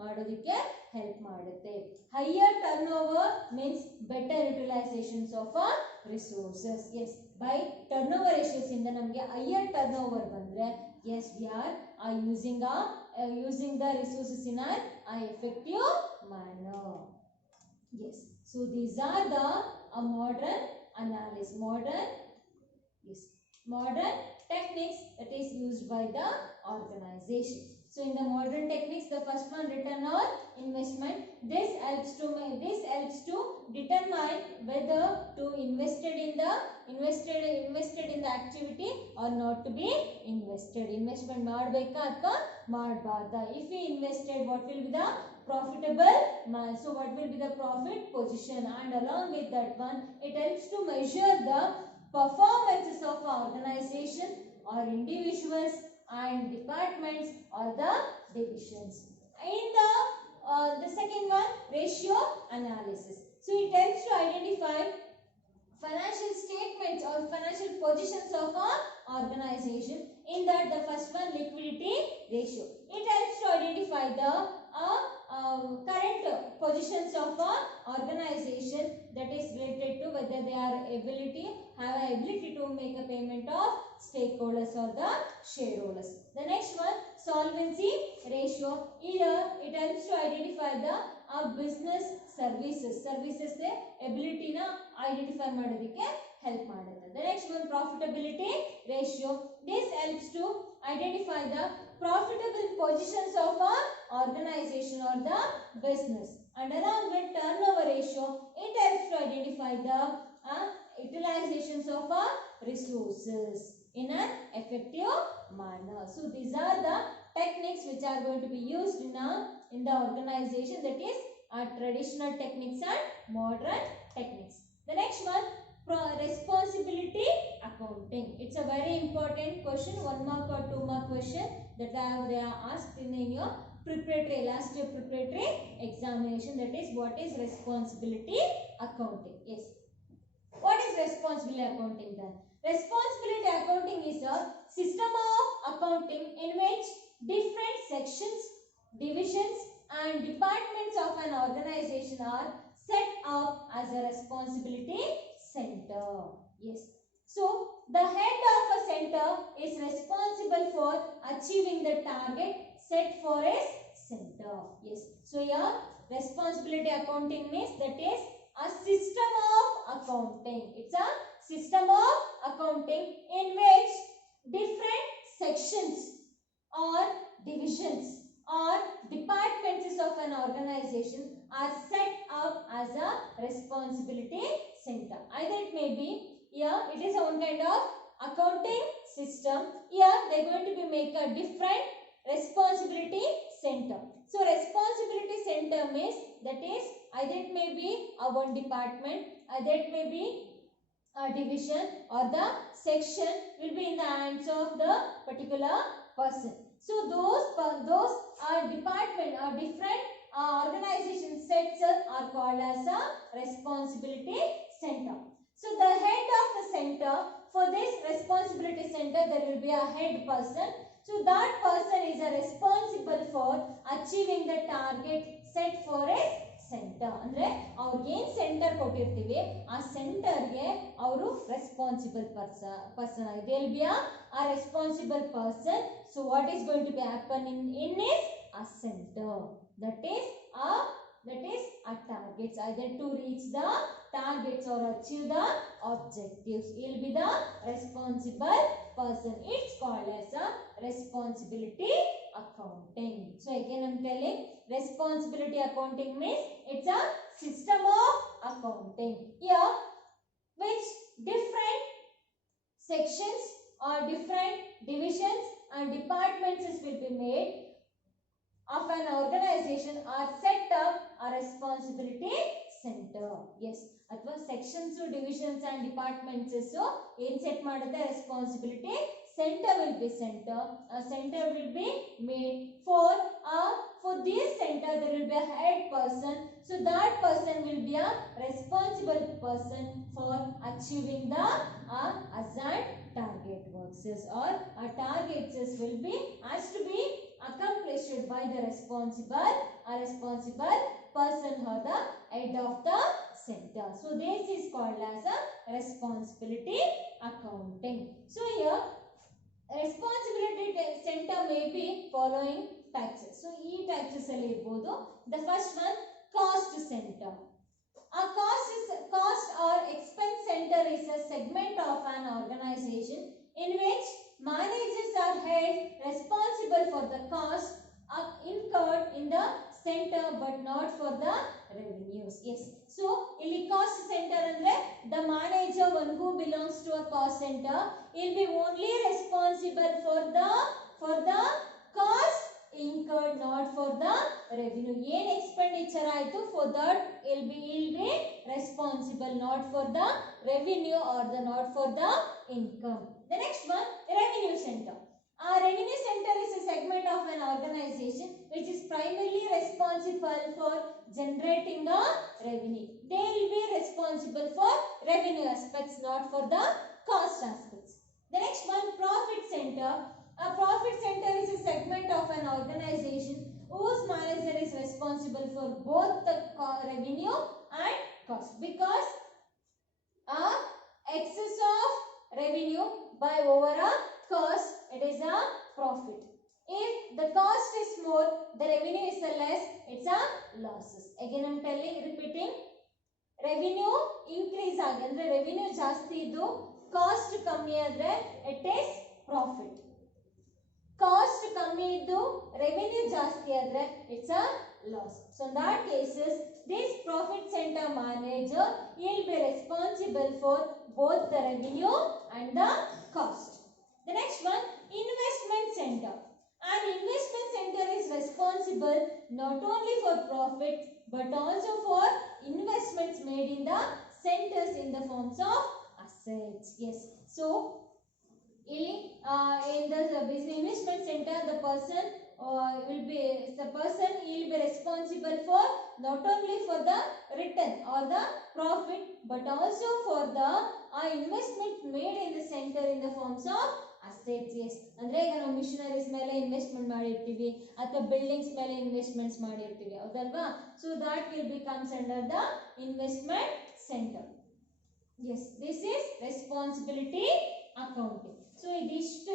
ಮಾಡೋದಕ್ಕೆ help ಮಾಡುತ್ತೆ. Higher turnover means better utilizations of our resources. Yes, by turnover ratios ಇಂದ ನಮಗೆ higher turnover ಬಂದ್ರೆ yes we are using the resources in an effective manner. Yes, so these are the modern analysis, modern techniques that is used by the organization. So in the modern techniques, the first one, return on investment. This helps to determine whether to invested in the activity or not to be invested. Investment ಮಾಡಬೇಕಾ ಅಥವಾ ಮಾಡಬಾರ್ದಾ? If we invested, what will be the profitable? So what will be the profit position? And along with that one, it helps to measure the performances of organization or individuals and departments or the divisions. In the second one, ratio analysis. So it helps to identify financial statements or financial positions of our organization. In that, the first one, liquidity ratio. It helps to identify the current positions of a organization, that is related to whether they are have a ability to make a payment of stakeholders or the shareholders. The next one, solvency ratio. Here it helps to identify the business services the ability na identify ಮಾಡೋದಕ್ಕೆ help ಮಾಡುತ್ತೆ. The next one, profitability ratio. This helps to identify the profitable positions of a organization or the business. And along with turnover ratio, it helps to identify the utilizations of our resources in an effective manner. So these are the techniques which are going to be used in the organization, that is traditional techniques and modern techniques. The next one, responsibility accounting. It's a very important question, 1 mark or 2 mark question that they are asked in your last year preparatory examination, that is what is responsibility accounting. Yes, what is responsibility accounting then? Responsibility accounting is a system of accounting in which different sections, divisions and departments of an organization are set up as a responsibility center. Yes, so the head of a center is responsible for achieving the target set for a center. Yes, so here responsibility accounting means that is a system of accounting. It's a system of accounting in which different sections or divisions or departments of an organization are set up as a responsibility center. Either it may be, here it is one kind of accounting system. Here they are going to be make a different responsibility center. So responsibility center means that is either it may be a one department, either it may be a division, or the section will be in the hands of the particular person. So those department or different organization sets are called as a responsibility center. So the head of the center, for this responsibility center there will be a head person. So that person is responsible for achieving the target set for a center. ಅಂದ್ರೆ ಅವ್ರಿಗೆ ಏನು centre ಕೊಟ್ಟಿರ್ತೀವಿ ಆ ಸೆಂಟರ್ಗೆ ಅವರು responsible person they will be a responsible person. So what is going to be happen in is a center, that is a targets, either to reach the targets or achieve the objectives. He will be the responsible person. It's called as a responsibility accounting. So again I'm telling, responsibility accounting means it's a system of accounting here which different sections or different divisions and departments will be made of an organization are set up a responsibility center. Yes, ಅಥವಾ sections, divisions and departments ಏನು set ಮಾಡುತ್ತೆ responsibility center will be center will be made for this center there will be a head person. So that person will be a responsible person for achieving the assigned target works, or targets will be has to be accomplished by the responsible person or the head of the center. So this is called as a responsibility accounting. So here responsibility center may be following types. So ee types alli irbodu. The first one, cost center. A cost or expense center is a segment of an organization in which managers are held responsible for the cost incurred in the center but not for the revenues. Yes, so illi cost center andre the manager, one who belongs to a cost center, will be only responsible for the cost incurred, not for the revenue. Yen expenditure aitu, for that will be responsible, not for the revenue or not for the income. The next one, revenue center. A revenue center is a segment of an organization which is primarily responsible for generating the revenue. They will be responsible for revenue aspects, not for the cost aspects. The next one, profit center. A profit center is a segment of an organization whose manager is responsible for both the revenue and cost, because excess of revenue by over a cost, it is a profit. If the cost is more, the revenue is less, it's a losses. Again I am repeating, revenue increase agandre revenue ಜಾಸ್ತಿ ಇದ್ದು cost ಕಮ್ಮಿ ಆದ್ರೆ it is profit. Cost ಕಮ್ಮಿ ಇದ್ದು revenue ಜಾಸ್ತಿ ಆದ್ರೆ it's a loss. So in that cases, this profit center manager will be responsible for both the revenue and the cost. The next one, investment center. An investment center is responsible not only for profit but also for investments made in the centers in the forms of assets. Yes. So in the business investment center, the person will be responsible for not only for the return or the profit but also for the investment made in the center in the forms of assets. Yes, ಅಂದ್ರೆ ಈಗ ನಾವು missionaries ಮೇಲೆ investment ಮಾಡಿರ್ತೀವಿ ಅಥವಾ buildings ಮೇಲೆ investments ಮಾಡಿರ್ತೀವಿ, ಹೌದಲ್ವಾ? So that will becomes under the investment centre. Yes, this is responsibility accounting. So ಇದಿಷ್ಟು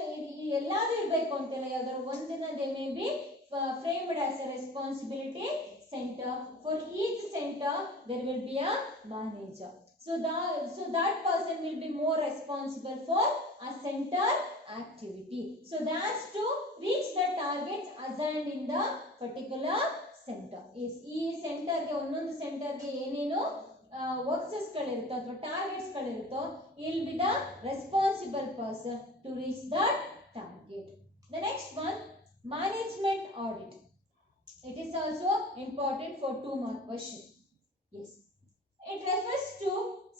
ಎಲ್ಲಾದ್ರೂ ಇರಬೇಕು ಅಂತಿಲ್ಲ, ಯಾವ್ದಾದ್ರು ಒಂದಿನ they may be framed as a responsibility center. For each center there will be a manager. So that person will be more responsible for a center activity. So that's to reach the targets assigned in the particular center. Is ee center ge onnondu center ge eneno works ಗಳಿರುತ್ತೋ ಅಥವಾ targets ಗಳಿರುತ್ತೋ, he will be the responsible person to reach that target. The next one, management audit. It is also important for 2-mark question. Yes, it refers to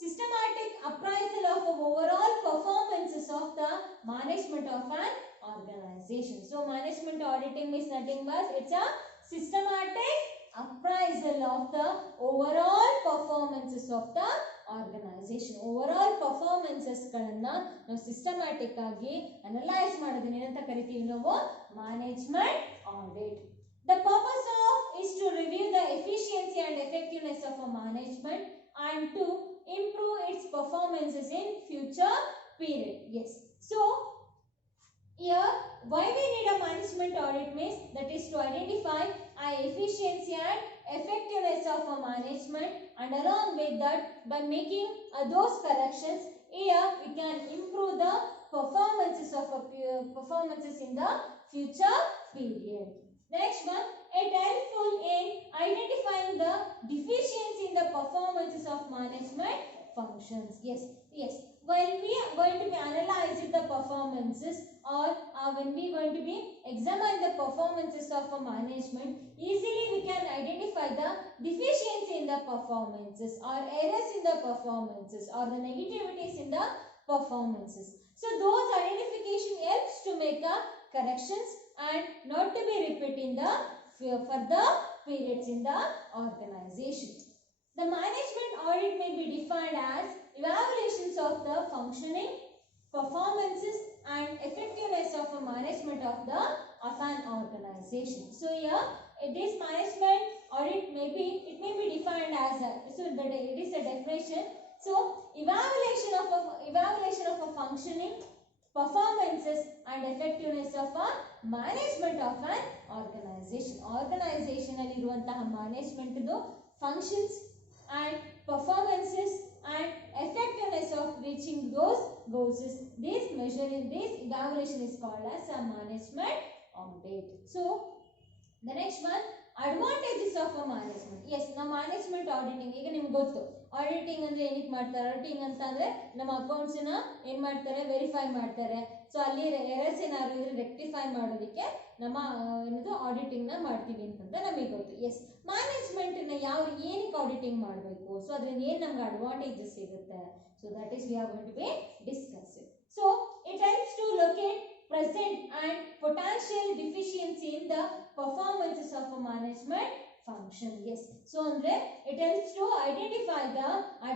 systematic appraisal of overall performances of the management of an organization. So management auditing means nothing but it's a systematic appraisal of the overall performances of the organization. Overall performances ಗಳನ್ನ ನಾವು systematic ಆಗಿ analyse ಮಾಡೋದನ್ನ ಏನಂತ ಕರಿತೀವಿ ನಾವು? Management audit. The purpose of is to review the efficiency and effectiveness of a management and to improve its performances in future period. Yes, so here why we need a management audit means that is to identify efficiency and effectiveness of a management, and along with that by making those corrections, here we can improve the performances of performances in the future period. The next one, it helpful in identifying the deficiency in the performances of management functions. Yes, when we are going to be analyzing the performances or when we are going to be examine the performances of a management, easily we can identify the deficiency in the performances or errors in the performances or the negativities in the performances. So those identification helps to make a corrections and not to be repeated in the further periods in the organization. The management audit may be defined as evaluations of the functioning, performances and effectiveness of a management of an organization. So here this management audit may be defined as it is a definition. So evaluation of a functioning, performances and effectiveness of a management of an organization. Organization ಅಲ್ಲಿ ಇರುವಂತಹ management ದು functions and performances and effectiveness of reaching those goals is this evaluation is called as a management audit. So the next one, advantages of a management. Yes, now management auditing ಈಗ ನಿಮಗೆ ಗೊತ್ತು. Auditing ಅಂದ್ರೆ ಏನಕ್ಕೆ ಮಾಡ್ತಾರೆ? Auditing ಅಂತ ಅಂದ್ರೆ ನಮ್ಮ accounts ನ ಏನ್ ಮಾಡ್ತಾರೆ? ವೆರಿಫೈ ಮಾಡ್ತಾರೆ. ಸೊ ಅಲ್ಲಿ ಎರರ್ಸ್ ಏನಾದ್ರು ಇದ್ರೆ ರೆಕ್ಟಿಫೈ ಮಾಡೋದಕ್ಕೆ ನಮ್ಮ ಏನದು ಆಡಿಟಿಂಗ್ ನ ಮಾಡ್ತೀವಿ ಅಂತಂದ್ರೆ ನಮಗೆ ಗೊತ್ತು. ಎಸ್, ಮ್ಯಾನೇಜ್ಮೆಂಟ್ ನ ಏನಕ್ಕೆ ಆಡಿಟಿಂಗ್ ಮಾಡಬೇಕು? ಸೊ ಅದರಿಂದ ಏನ್ ನಮ್ಗೆ ಅಡ್ವಾಂಟೇಜಸ್ ಸಿಗುತ್ತೆ? So that is we are going to be discussing. So it helps to locate present and potential deficiency in the performances of a management function. Yes, so andre it helps to identify the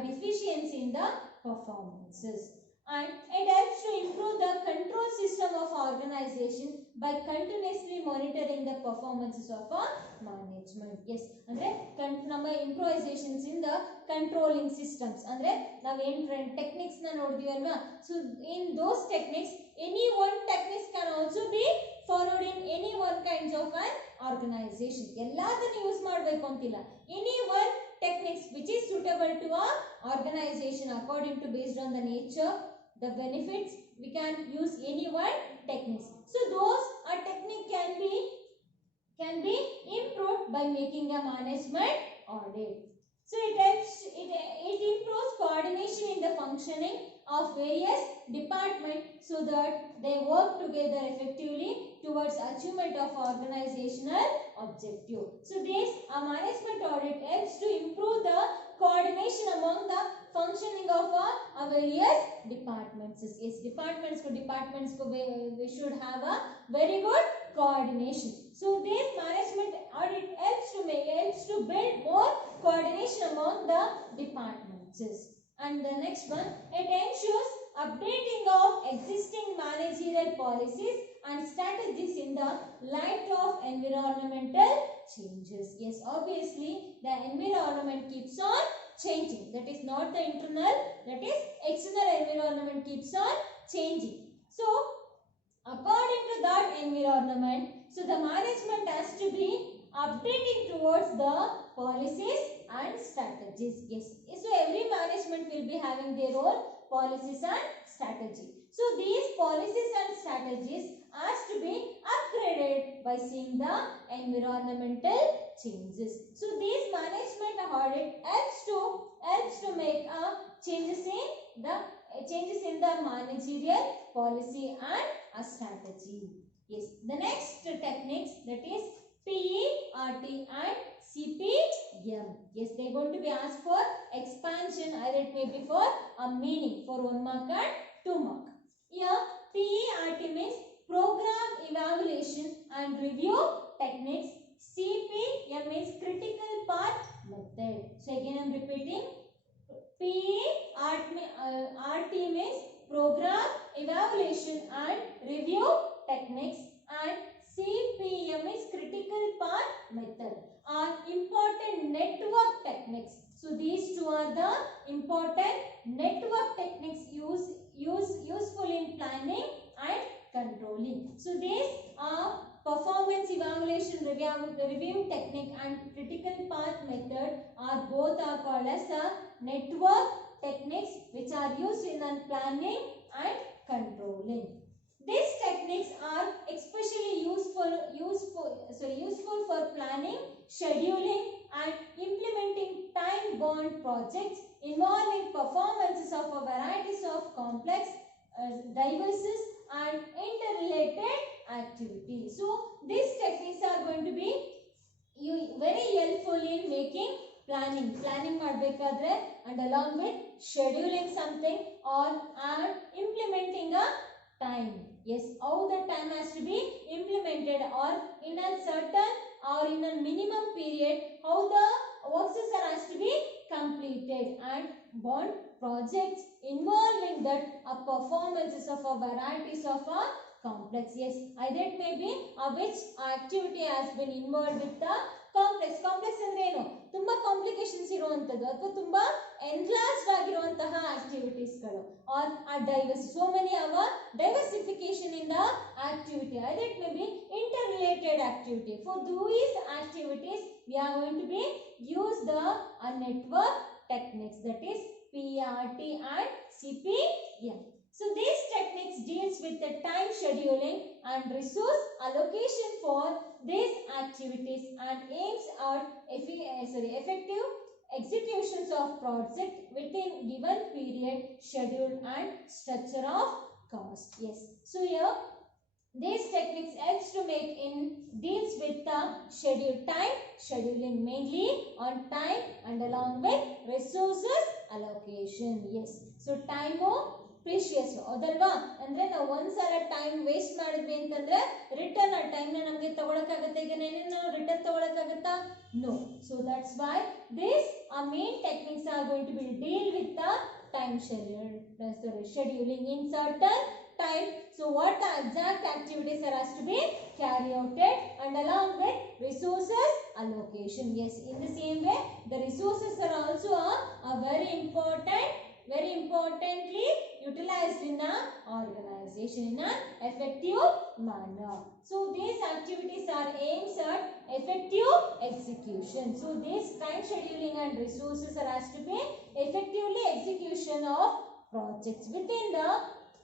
deficiency in the performances. and it helps to improve the control system of organization by continuously monitoring the performances of a management. Yes, ಅಂದ್ರೆ ನಮ್ಮ improvisations in the controlling systems ಅಂದ್ರೆ ನಾವು ಏನು techniques ನ ನೋಡಿದ್ವಿ ಅಲ್ವಾ. So in those techniques, any one techniques can also be followed in any one kinds of an organization. ಎಲ್ಲದನ್ನು use ಮಾಡಬೇಕು ಅಂತಿಲ್ಲ. Any one techniques which is suitable to a organization according to based on the nature, the benefits, we can use any one techniques. So those a technique can be improved by making a management audit. So it helps, it improves coordination in the functioning of various departments so that they work together effectively towards achievement of organizational objective. So this a management audit helps to improve the coordination among the functioning of a various departments. Yes, departments we should have a very good coordination. So this management audit helps to build more coordination among the departments. And the next one, it ensures updating of existing managerial policies and strategies in the light of environmental changes. Yes, obviously the environment keeps on changing. That is not the internal, that is external environment keeps on changing. So according to that environment, so the management has to be updating towards the policies and strategies. Yes, so every management will be having their own policies and strategy. So these policies and strategies has to be upgraded by seeing the environmental changes. So these management audit helps to make changes in the managerial policy and a strategy. Yes, the next techniques, that is PERT and CPM. Yes, they are going to be asked for expansion, either it may be for a meaning for 1 mark and 2 mark. Here PERT means program evaluation and review techniques. CPM means critical path method. So again I am repeating, PERT means program evaluation and review techniques, and CPM is critical path method, are important network techniques. So these two are the important network techniques useful in planning and controlling. So these are performance evaluation review technique and critical path method are both are called as the network techniques which are used in planning and controlling. These techniques are especially useful for planning, scheduling and implementing time-bound projects involving performances of a varieties of complex, diverse and interrelated activities. So these techniques are going to be very helpful in making planning ಮಾಡಬೇಕಾದ್ರೆ and along with scheduling something or implementing a time. Yes, how the time has to be implemented, or in a certain or in a minimum period how the works has to be completed, and bond projects involving that a performances of a varieties of a complex. Yes, either it may be which activity has been involved with the complex ಅಂದ್ರೆ ಏನು, ತುಂಬಾ complications ಇರುವಂತದ್ದು ಅಥವಾ ತುಂಬಾ enlarged ಆಗಿರುವಂತಹ activities ಗಳು, R divorce so many ಅವ diversification in the activity, either it may be interrelated activity. For these activities we are going to be use the network techniques, that is PERT and CPM. So these techniques deals with the time scheduling and resource allocation for these activities and aims at effective executions of project within given period, schedule and structure of cost. Yes, so here these techniques helps to make in deals with the schedule time scheduling mainly on time and along with resources allocation. Yes, so time precious ಹೌದಲ್ವಾ, ಅಂದ್ರೆ ನಾವು ಒಂದ್ಸಲ time waste ಮಾಡಿದ್ವಿ ಅಂತಂದ್ರೆ return ಆ time ನ ನಮಗೆ ತಗೊಳಕಾಗತ್ತೆ, ಈಗ ನಾವು ರಿಟರ್ನ್ ತಗೊಳಕಾಗತ್ತಾ? No. So that's why this main techniques are going to be deal with the time scheduling in certain time. So what the exact activities are has to be carried out and along with resources allocation. Yes, in the same way the resources are also a very importantly utilized in the organization in an effective manner. So these activities are aimed at effective execution. So this time scheduling and resources are has to be effectively execution of projects within the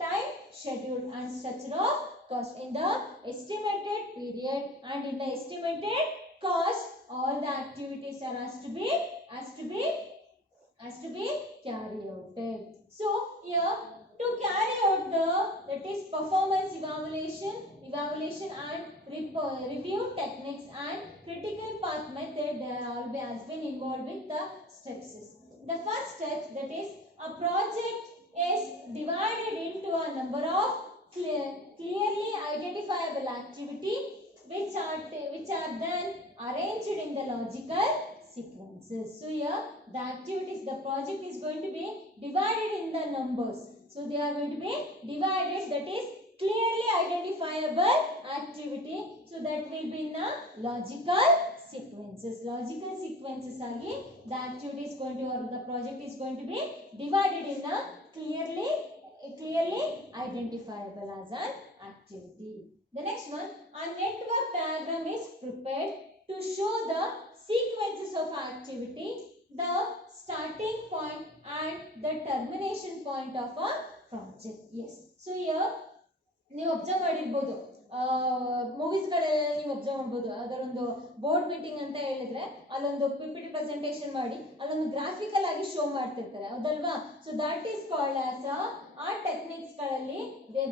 time schedule and structure of cost in the estimated period and in the estimated cost. All the activities are has to be carried out. So here to carry out that is performance evaluation and review techniques and critical path method, there all has been involved with the steps. The first step, that is a project is divided into a number of clearly identifiable activity which are then arranged in the logical sequences. So here the activities, the project is going to be divided in the numbers. So they are going to be divided, that is clearly identifiable activity. So that will be in the logical sequences. Logical sequences agi the activity is going to, or the project is going to be divided in the clearly identifiable as an activity. The next one, a network diagram is prepared to show the sequences of activity, the starting point and the termination point of a project. Yes. So here ನೀವು observe ಮಾಡಿರ್ಬೋದು, movies ಗಳಲ್ಲಿ ನೀವು observe ಮಾಡಬಹುದು. ಅದರೊಂದು board meeting ಅಂತ ಹೇಳಿದ್ರೆ ಅಲ್ಲೊಂದು PPT presentation ಮಾಡಿ ಅಲ್ಲೊಂದು ಗ್ರಾಫಿಕಲ್ ಆಗಿ ಶೋ ಮಾಡ್ತಿರ್ತಾರೆ, ಹೌದಲ್ವಾ? So that is called as ಆ ಟೆಕ್ನಿಕ್ಸ್ ಗಳಲ್ಲಿ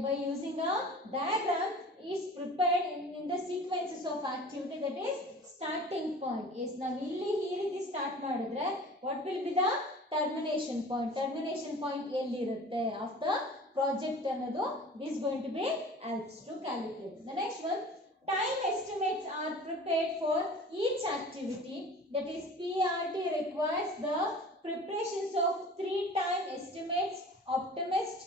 by using a diagram is prepared in the sequences of activity, that is starting point. Yes, ನಾವು ಇಲ್ಲಿ ಈ ರೀತಿ ಸ್ಟಾರ್ಟ್ ಮಾಡಿದ್ರೆ what will be the termination point? Termination point ಎಲ್ಲಿ ಇರುತ್ತೆ of the project ಅನ್ನೋದು this is going to be helps to calculate. The next one, time estimates are prepared for each activity, that is PRT requires the preparations of 3 time estimates: optimist,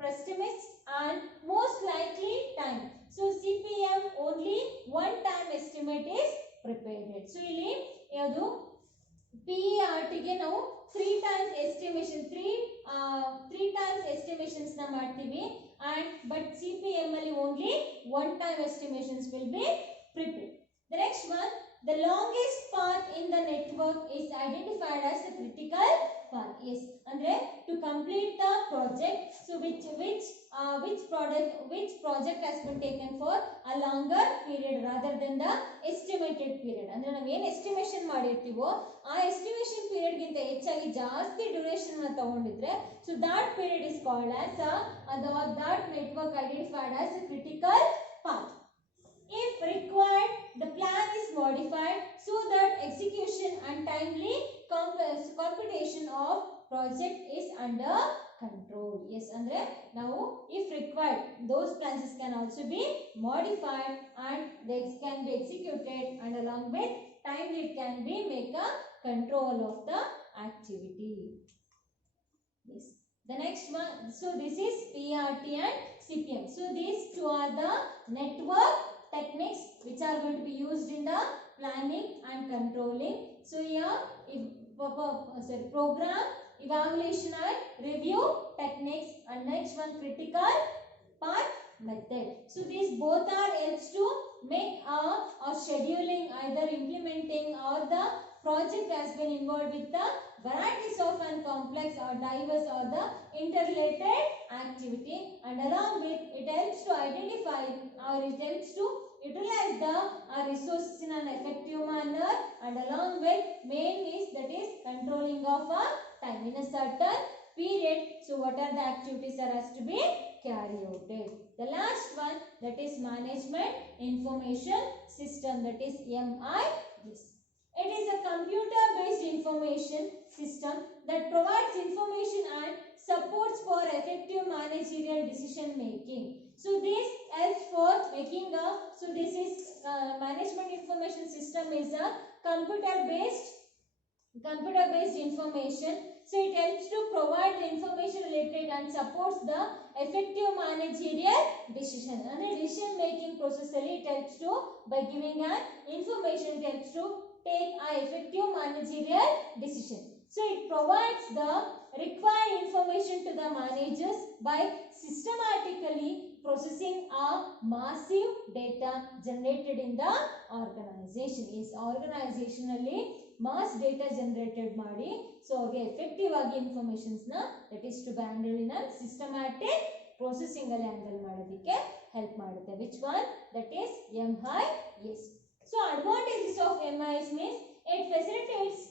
pessimist and most likely time. So CPM only one time estimate is prepared. So ಇಲ್ಲಿ ಯಾವುದು PERT ಗೆ ನಾವು 3 times estimation 3 times estimations ನ ಮಾಡ್ತೀವಿ, and but CPM ಅಲ್ಲಿ only one time estimations will be prepared. The next one, the longest path in the network is identified as a critical path. Yes, andre to complete the project, so which project has been taken for a longer period rather than the estimated period. ಅಂದ್ರೆ ನಾವು ಏನು estimation ಮಾಡಿರ್ತೀವೋ ಆ estimation period ಗಿಂತ ಹೆಚ್ಚಾಗಿ ಜಾಸ್ತಿ duration ಅನ್ನು ತಗೊಂಡಿದ್ರೆ, so that period is called as that network identified as a critical path. If required, the plan is modified so that execution and timely computation of project is under control. Yes, andre now if required those plans can also be modified and they can be executed, and along with time it can be make a control of the activity. Yes, the next one, so this is PRT and CPM. So these two are the network techniques which are going to be used in the planning and controlling. So here program, evaluation and review techniques, and next one critical path method. So these both are helps to make a scheduling, either implementing or the project has been involved with the varieties of and complex or diverse or the interrelated activity, and along with it helps to identify or it helps to utilize the resources in an effective manner, and along with main is that is controlling of a time in a certain period. So what are the activities that has to be carried out? The last one, that is management information system, that is MIS. It is a computer based information system that provides information and supports for effective managerial decision making. So this helps for making so this is management information system is a computer based computer based information. So it helps to provide the information related and supports the effective managerial decision. And a decision making process it helps to, by giving an information, it helps to take an effective managerial decision. So it provides the required information to the managers by systematically processing a massive data generated in the organization. Is organizationally mass data generated ಮಾಡಿ so ಅವ್ರಿಗೆ effective ಆಗಿ informations ನ that is to handle in systematic processing ಅಲ್ಲಿ handle ಮಾಡೋದಕ್ಕೆ help ಮಾಡುತ್ತೆ. Which one? That is MIS. So advantages of MIS means it facilitates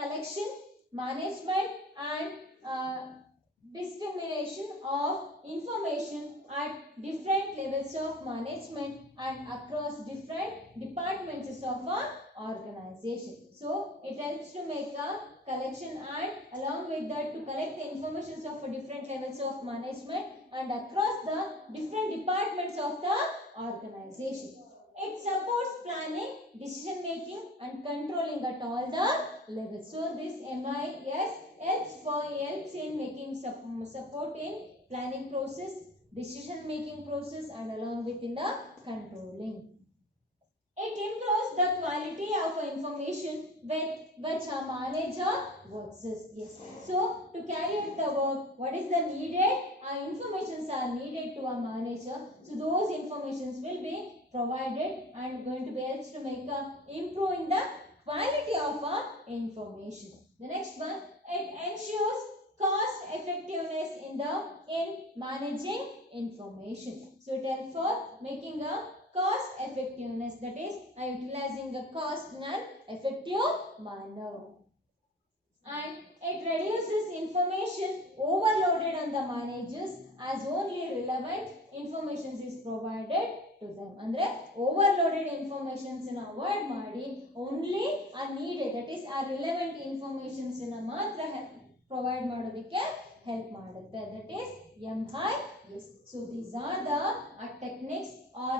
collection, management and dissemination of information at different levels of management and across different departments of an organization. So it helps to make a collection and along with that to collect the information of different levels of management and across the different departments of the organization. It supports planning, decision making and controlling at all the levels. So this MIS helps in making support in planning process, decision making process and along with in the controlling. It improves the quality of information with which a manager works. Yes. So to carry out the work, what is the needed? Informations are needed to a manager. So those informations will be provided and going to be helps to make a improve in the quality of information. The next one, it ensures cost effectiveness in managing information. So it helps for making a cost effectiveness, that is utilizing the cost in an effective manner. And it reduces information overloaded on the managers as only relevant information is provided to them. Andre overloaded informations in avoid ಮಾಡಿ only are needed, that is are relevant informations in ಮಾತ್ರ provide ಮಾಡೋದಕ್ಕೆ help ಮಾಡುತ್ತೆ, that is MIS. So these are the techniques or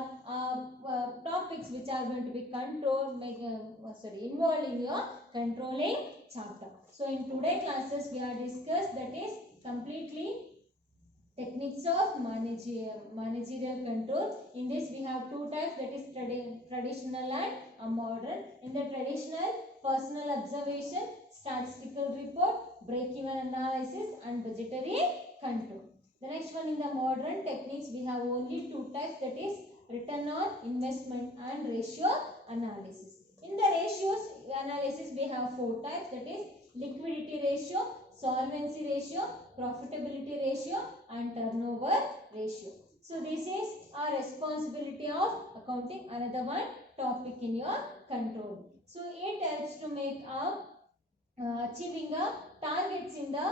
topics which are going to be involved in your controlling chapter. So in today classes we are discussed, that is completely techniques of managerial control. In this we have two types, that is traditional and modern. In the traditional, personal observation, statistical report, break-even analysis and budgetary control. The next one, in the modern techniques we have only two types, that is return on investment and ratio analysis. In the ratios analysis we have four types, that is liquidity ratio, solvency ratio, profitability ratio and turnover ratio. So this is our responsibility of accounting, another one topic in your control. So it helps to make achieving a targets in the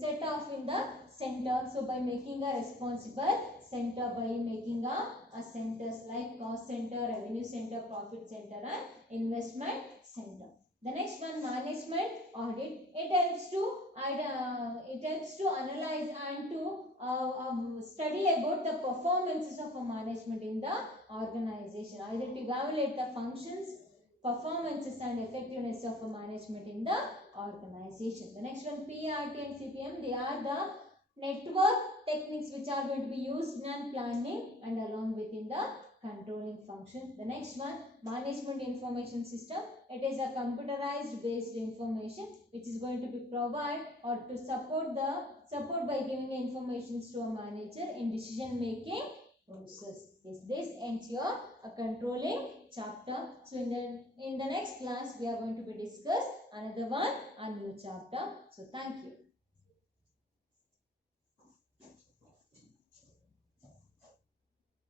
set off in the center. So by making a responsible center, by making a centers like cost center, revenue center, profit center and investment center. The next one, management audit. It helps to analyze and to study about the performances of a management in the organization, either to evaluate the functions, performances and effectiveness of a management in the organization. The next one, PRT and CPM, they are the network techniques which are going to be used in planning and along with in the controlling function. The next one, management information system. It is a computerized based information which is going to be provide or to support by giving information to a manager in decision making process. Yes, this ends your controlling chapter. So in the next class we are going to be discuss another one, a new chapter. So thank you.